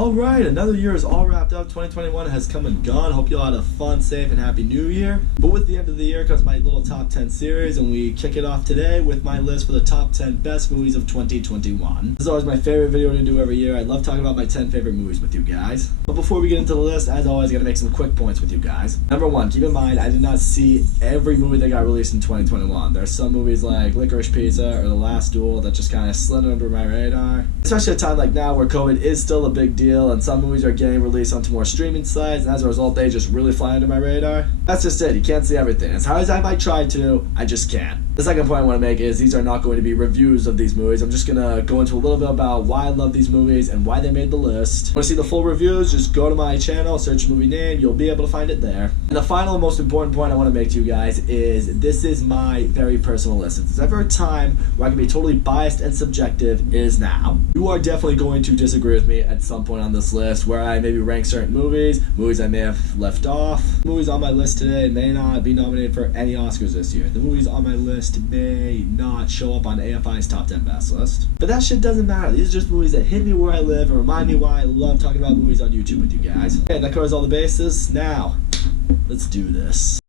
Alright, another year is all wrapped up. 2021 has come and gone. Hope you all had a fun, safe, and happy new year. But with the end of the year comes my little top 10 series, and we kick it off today with my list for the top 10 best movies of 2021. This is always my favorite video to do every year. I love talking about my 10 favorite movies with you guys. But before we get into the list, as always, I gotta make some quick points with you guys. Number one, keep in mind, I did not see every movie that got released in 2021. There are some movies like Licorice Pizza or The Last Duel that just kind of slid under my radar. Especially at a time like now where COVID is still a big deal and some movies are getting released onto more streaming sites, and as a result they just really fly under my radar. That's just it, you can't see everything. As hard as I might try to, I just can't. The second point I want to make is these are not going to be reviews of these movies. I'm just going to go into a little bit about why I love these movies and why they made the list. Want to see the full reviews? Just go to my channel, search the movie name, you'll be able to find it there. And the final and most important point I want to make to you guys is this is my very personal list. If there's ever a time where I can be totally biased and subjective, it is now. You are definitely going to disagree with me at some point on this list where I maybe rank certain movies I may have left off. Movies on my list today may not be nominated for any Oscars this year. The movies on my list may not show up on AFI's top 10 best list. But that shit doesn't matter. These are just movies that hit me where I live and remind me why I love talking about movies on YouTube with you guys. Okay, that covers all the bases. Now, let's do this.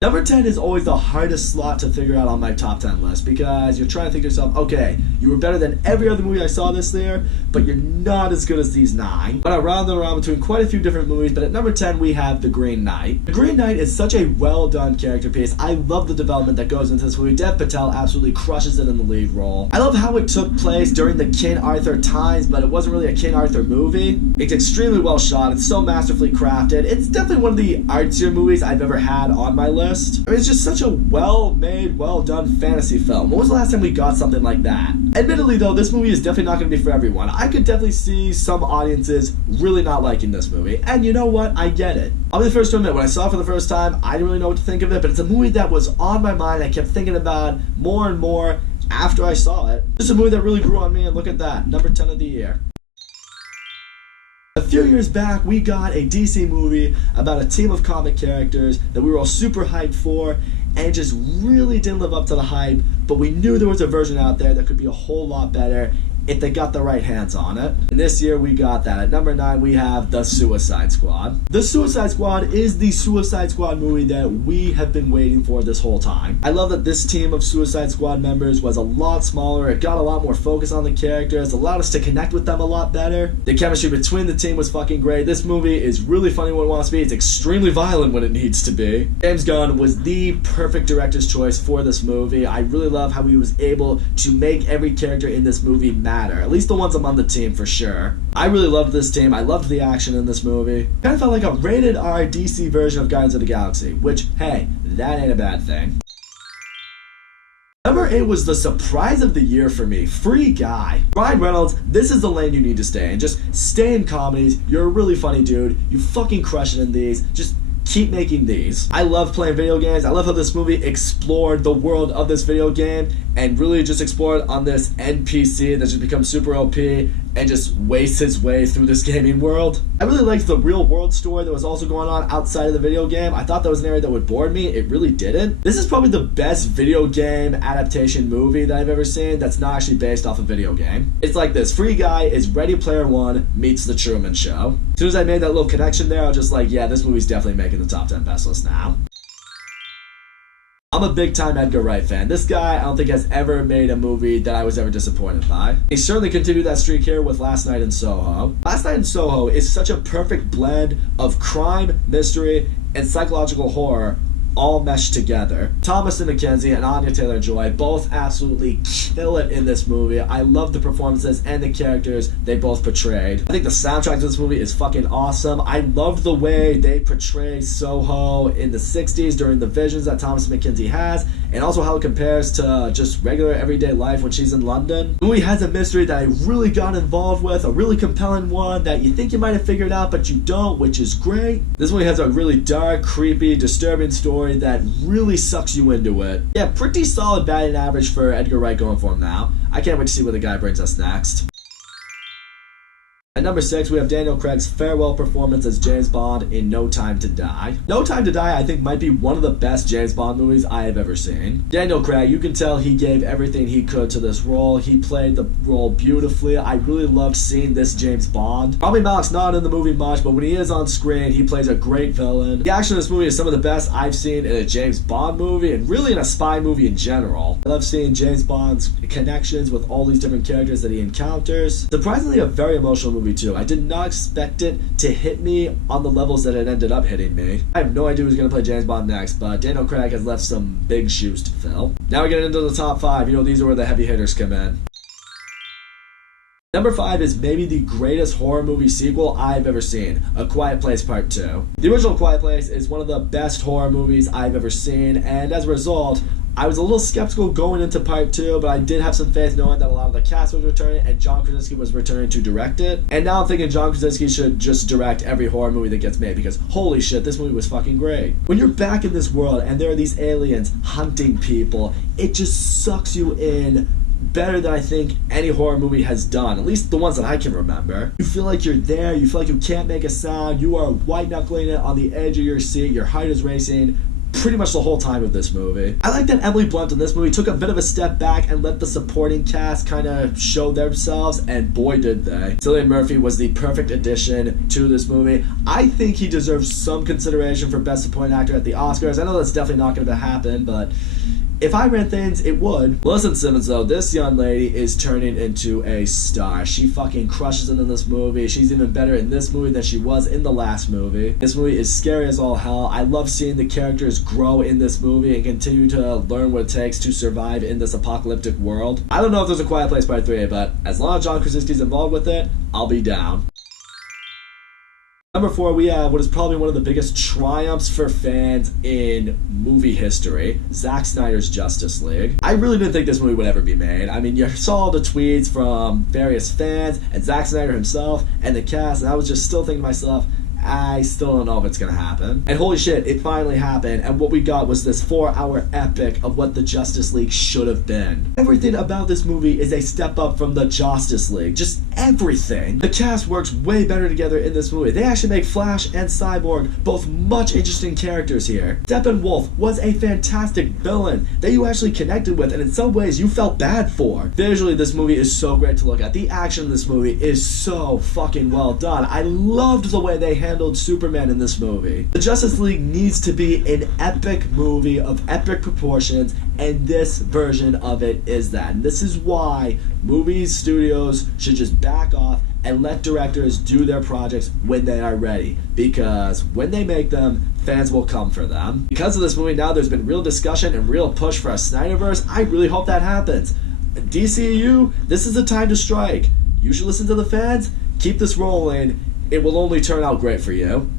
Number 10 is always the hardest slot to figure out on my top 10 list because you're trying to think to yourself, okay, you were better than every other movie I saw this year, but you're not as good as these 9. But I round them around between quite a few different movies, but at number 10 we have The Green Knight. The Green Knight is such a well done character piece. I love the development that goes into this movie. Dev Patel absolutely crushes it in the lead role. I love how it took place during the King Arthur times, but it wasn't really a King Arthur movie. It's extremely well shot. It's so masterfully crafted. It's definitely one of the artsier movies I've ever had on my list. I mean, it's just such a well-made, well-done fantasy film. When was the last time we got something like that? Admittedly, though, this movie is definitely not going to be for everyone. I could definitely see some audiences really not liking this movie. And you know what? I get it. I'll be the first to admit, when I saw it for the first time, I didn't really know what to think of it, but it's a movie that was on my mind. I kept thinking about it more and more after I saw it. This is a movie that really grew on me, and look at that. Number 10 of the year. A few years back, we got a DC movie about a team of comic characters that we were all super hyped for, and it just really didn't live up to the hype, but we knew there was a version out there that could be a whole lot better if they got the right hands on it. And this year we got that. At number 9 we have The Suicide Squad. The Suicide Squad is the Suicide Squad movie that we have been waiting for this whole time. I love that this team of Suicide Squad members was a lot smaller. It got a lot more focus on the characters, allowed us to connect with them a lot better. The chemistry between the team was fucking great. This movie is really funny when it wants to be. It's extremely violent when it needs to be. James Gunn was the perfect director's choice for this movie. I really love how he was able to make every character in this movie matter. At least the ones I'm on the team for sure. I really loved this team. I loved the action in this movie. Kind of felt like a rated R DC version of Guardians of the Galaxy, which, hey, that ain't a bad thing. Number 8 was the surprise of the year for me, Free Guy. Ryan Reynolds, this is the lane you need to stay in. Just stay in comedies. You're a really funny dude. You fucking crush it in these. Just keep making these. I love playing video games. I love how this movie explored the world of this video game and really just explored on this NPC that just becomes super OP and just wastes his way through this gaming world. I really liked the real world story that was also going on outside of the video game. I thought that was an area that would bore me. It really didn't. This is probably the best video game adaptation movie that I've ever seen that's not actually based off a video game. It's like this. Free Guy is Ready Player One meets The Truman Show. As soon as I made that little connection there, I was just like, yeah, this movie's definitely making the top 10 best list now. I'm a big time Edgar Wright fan. This guy I don't think has ever made a movie that I was ever disappointed by. He certainly continued that streak here with Last Night in Soho. Last Night in Soho is such a perfect blend of crime, mystery, and psychological horror all meshed together. Thomasin McKenzie and Anya Taylor-Joy both absolutely kill it in this movie. I love the performances and the characters they both portrayed. I think the soundtrack to this movie is fucking awesome. I loved the way they portray Soho in the 60s during the visions that Thomasin McKenzie has, and also how it compares to just regular everyday life when she's in London. The movie has a mystery that I really got involved with, a really compelling one that you think you might have figured out but you don't, which is great. This movie has a really dark, creepy, disturbing story that really sucks you into it. Yeah, pretty solid batting average for Edgar Wright going for him now. I can't wait to see what the guy brings us next. At number 6, we have Daniel Craig's farewell performance as James Bond in No Time to Die. No Time to Die, I think, might be one of the best James Bond movies I have ever seen. Daniel Craig, you can tell he gave everything he could to this role. He played the role beautifully. I really loved seeing this James Bond. Rami Malek's not in the movie much, but when he is on screen, he plays a great villain. The action in this movie is some of the best I've seen in a James Bond movie, and really in a spy movie in general. I love seeing James Bond's connections with all these different characters that he encounters. Surprisingly, a very emotional movie too. I did not expect it to hit me on the levels that it ended up hitting me. I have no idea who's going to play James Bond next, but Daniel Craig has left some big shoes to fill. Now we get into the top 5. You know, these are where the heavy hitters come in. Number 5 is maybe the greatest horror movie sequel I've ever seen, A Quiet Place Part 2. The original Quiet Place is one of the best horror movies I've ever seen, and as a result, I was a little skeptical going into Part 2, but I did have some faith knowing that a lot of the cast was returning and John Krasinski was returning to direct it. And now I'm thinking John Krasinski should just direct every horror movie that gets made, because holy shit, this movie was fucking great. When you're back in this world and there are these aliens hunting people, it just sucks you in better than I think any horror movie has done, at least the ones that I can remember. You feel like you're there, you feel like you can't make a sound, you are white-knuckling it on the edge of your seat, your heart is racing pretty much the whole time of this movie. I like that Emily Blunt in this movie took a bit of a step back and let the supporting cast kind of show themselves, and boy did they. Cillian Murphy was the perfect addition to this movie. I think he deserves some consideration for Best Supporting Actor at the Oscars. I know that's definitely not going to happen, but if I ran things, it would. Listen, Simmons, though, this young lady is turning into a star. She fucking crushes it in this movie. She's even better in this movie than she was in the last movie. This movie is scary as all hell. I love seeing the characters grow in this movie and continue to learn what it takes to survive in this apocalyptic world. I don't know if there's a Quiet Place Part 3, but as long as John Krasinski's involved with it, I'll be down. Number 4, we have what is probably one of the biggest triumphs for fans in movie history, Zack Snyder's Justice League. I really didn't think this movie would ever be made. I mean, you saw the tweets from various fans and Zack Snyder himself and the cast, and I was just still thinking to myself, I still don't know if it's going to happen. And holy shit, it finally happened, and what we got was this 4-hour epic of what the Justice League should have been. Everything about this movie is a step up from the Justice League. Just everything. The cast works way better together in this movie. They actually make Flash and Cyborg both much interesting characters here. Steppenwolf was a fantastic villain that you actually connected with, and in some ways you felt bad for. Visually, this movie is so great to look at. The action in this movie is so fucking well done. I loved the way they handled Superman in this movie. The Justice League needs to be an epic movie of epic proportions, and this version of it is that. And this is why movies studios should just back off and let directors do their projects when they are ready, because when they make them, fans will come for them. Because of this movie now, there's been real discussion and real push for a Snyderverse. I really hope that happens. DCU, this is the time to strike. You should listen to the fans, keep this rolling. It will only turn out great for you.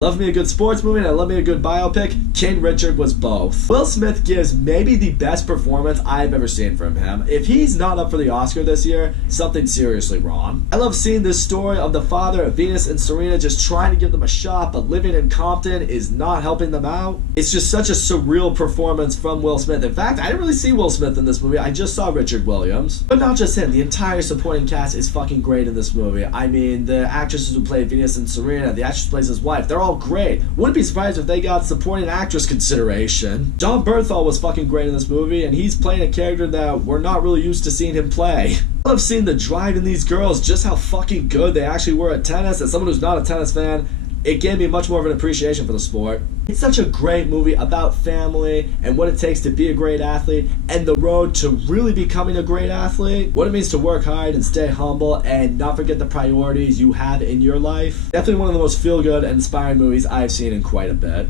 Love me a good sports movie and I love me a good biopic. King Richard was both. Will Smith gives maybe the best performance I've ever seen from him. If he's not up for the Oscar this year, something's seriously wrong. I love seeing this story of the father of Venus and Serena just trying to give them a shot, but living in Compton is not helping them out. It's just such a surreal performance from Will Smith. In fact, I didn't really see Will Smith in this movie. I just saw Richard Williams. But not just him. The entire supporting cast is fucking great in this movie. I mean, the actresses who played Venus and Serena, the actress who plays his wife, they're all great. Wouldn't be surprised if they got supporting actress consideration. John Bernthal was fucking great in this movie, and he's playing a character that we're not really used to seeing him play. I love seeing the drive in these girls, just how fucking good they actually were at tennis. As someone who's not a tennis fan, it gave me much more of an appreciation for the sport. It's such a great movie about family and what it takes to be a great athlete and the road to really becoming a great athlete. What it means to work hard and stay humble and not forget the priorities you have in your life. Definitely one of the most feel-good and inspiring movies I've seen in quite a bit.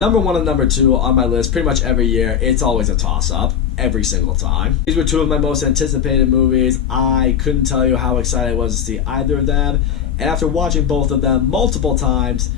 Number 1 and number 2 on my list pretty much every year. It's always a toss-up. Every single time. These were 2 of my most anticipated movies. I couldn't tell you how excited I was to see either of them. And after watching both of them multiple times,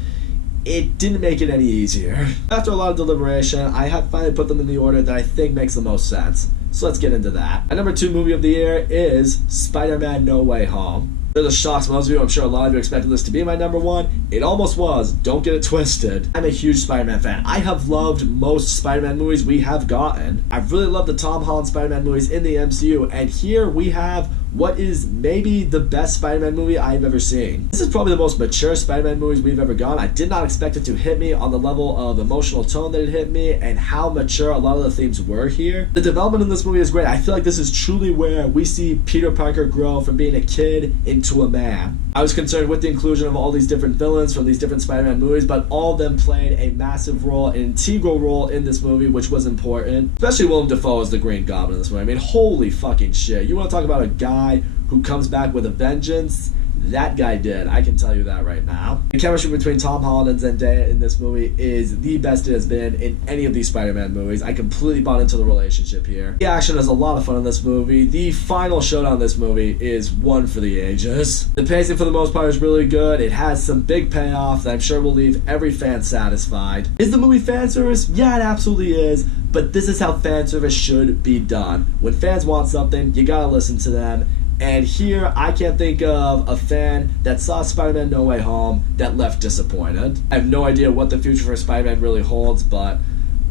it didn't make it any easier. After a lot of deliberation, I have finally put them in the order that I think makes the most sense. So let's get into that. Our number 2 movie of the year is SpiderMan No Way Home. There's a shock to most of you. I'm sure a lot of you expected this to be my number 1. It almost was. Don't get it twisted. I'm a huge Spider-Man fan. I have loved most Spider-Man movies we have gotten. I've really loved the Tom Holland Spider-Man movies in the MCU, and here we have what is maybe the best Spider-Man movie I've ever seen. This is probably the most mature Spider-Man movies we've ever gone. I did not expect it to hit me on the level of emotional tone that it hit me and how mature a lot of the themes were here. The development in this movie is great. I feel like this is truly where we see Peter Parker grow from being a kid into a man. I was concerned with the inclusion of all these different villains from these different Spider-Man movies, but all of them played a massive role, an integral role in this movie, which was important. Especially Willem Dafoe as the Green Goblin in this movie. I mean, holy fucking shit. You want to talk about a guy who comes back with a vengeance? That guy did. I can tell you that right now. The chemistry between Tom Holland and Zendaya in this movie is the best it has been in any of these Spider-Man movies. I completely bought into the relationship here. The action is a lot of fun in this movie. The final showdown in this movie is one for the ages. The pacing for the most part is really good. It has some big payoff that I'm sure will leave every fan satisfied. Is the movie fan service? Yeah, it absolutely is. But this is how fan service should be done. When fans want something, you gotta listen to them. And here, I can't think of a fan that saw Spider-Man No Way Home that left disappointed. I have no idea what the future for Spider-Man really holds, but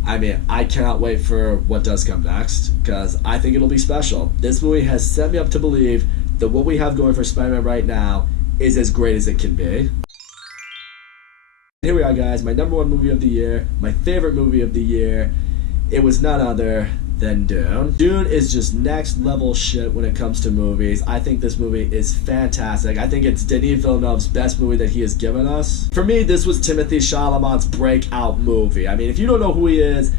I mean, I cannot wait for what does come next, because I think it'll be special. This movie has set me up to believe that what we have going for Spider-Man right now is as great as it can be. Here we are, guys, my number one movie of the year, my favorite movie of the year. It was none other than Dune. Dune is just next level shit when it comes to movies. I think this movie is fantastic. I think it's Denis Villeneuve's best movie that he has given us. For me, this was Timothée Chalamet's breakout movie. I mean, if you don't know who he is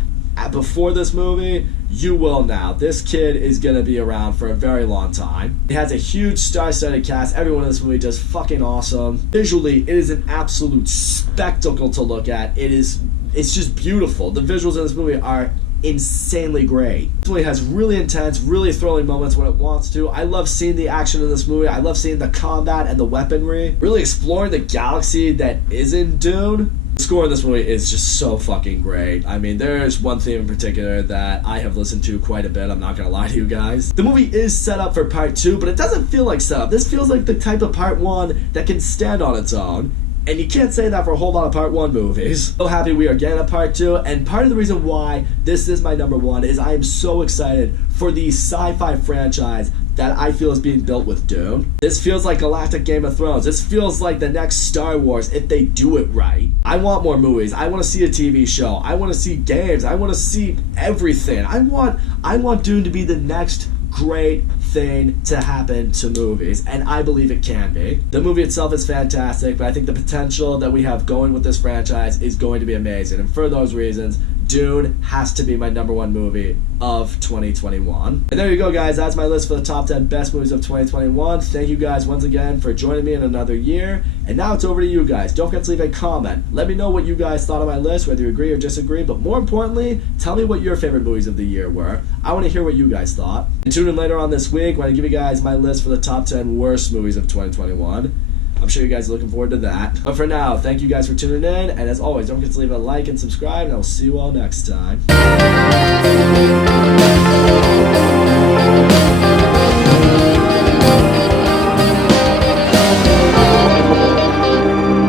before this movie, you will now. This kid is gonna be around for a very long time. It has a huge star-studded cast. Everyone in this movie does fucking awesome. Visually, it is an absolute spectacle to look at. It's just beautiful. The visuals in this movie are insanely great. This movie has really intense, really thrilling moments when it wants to. I love seeing the action in this movie. I love seeing the combat and the weaponry. Really exploring the galaxy that is in Dune. The score in this movie is just so fucking great. I mean, there's one theme in particular that I have listened to quite a bit. I'm not gonna lie to you guys. The movie is set up for part 2, but it doesn't feel like setup. This feels like the type of part 1 that can stand on its own. And you can't say that for a whole lot of part 1 movies. So happy we are getting a part 2, and part of the reason why this is my number 1 is I am so excited for the sci-fi franchise that I feel is being built with Dune. This feels like Galactic Game of Thrones. This feels like the next Star Wars if they do it right. I want more movies. I want to see a TV show. I want to see games. I want to see everything. I want Dune to be the next great thing to happen to movies, and I believe it can be. The movie itself is fantastic, but I think the potential that we have going with this franchise is going to be amazing, and for those reasons, Dune has to be my number 1 movie of 2021. And there you go, guys. That's my list for the top 10 best movies of 2021. Thank you guys once again for joining me in another year. And now it's over to you guys. Don't forget to leave a comment. Let me know what you guys thought of my list, whether you agree or disagree. But more importantly, tell me what your favorite movies of the year were. I want to hear what you guys thought. And tune in later on this week when I give you guys my list for the top 10 worst movies of 2021. I'm sure you guys are looking forward to that. But for now, thank you guys for tuning in. And as always, don't forget to leave a like and subscribe. And I will see you all next time.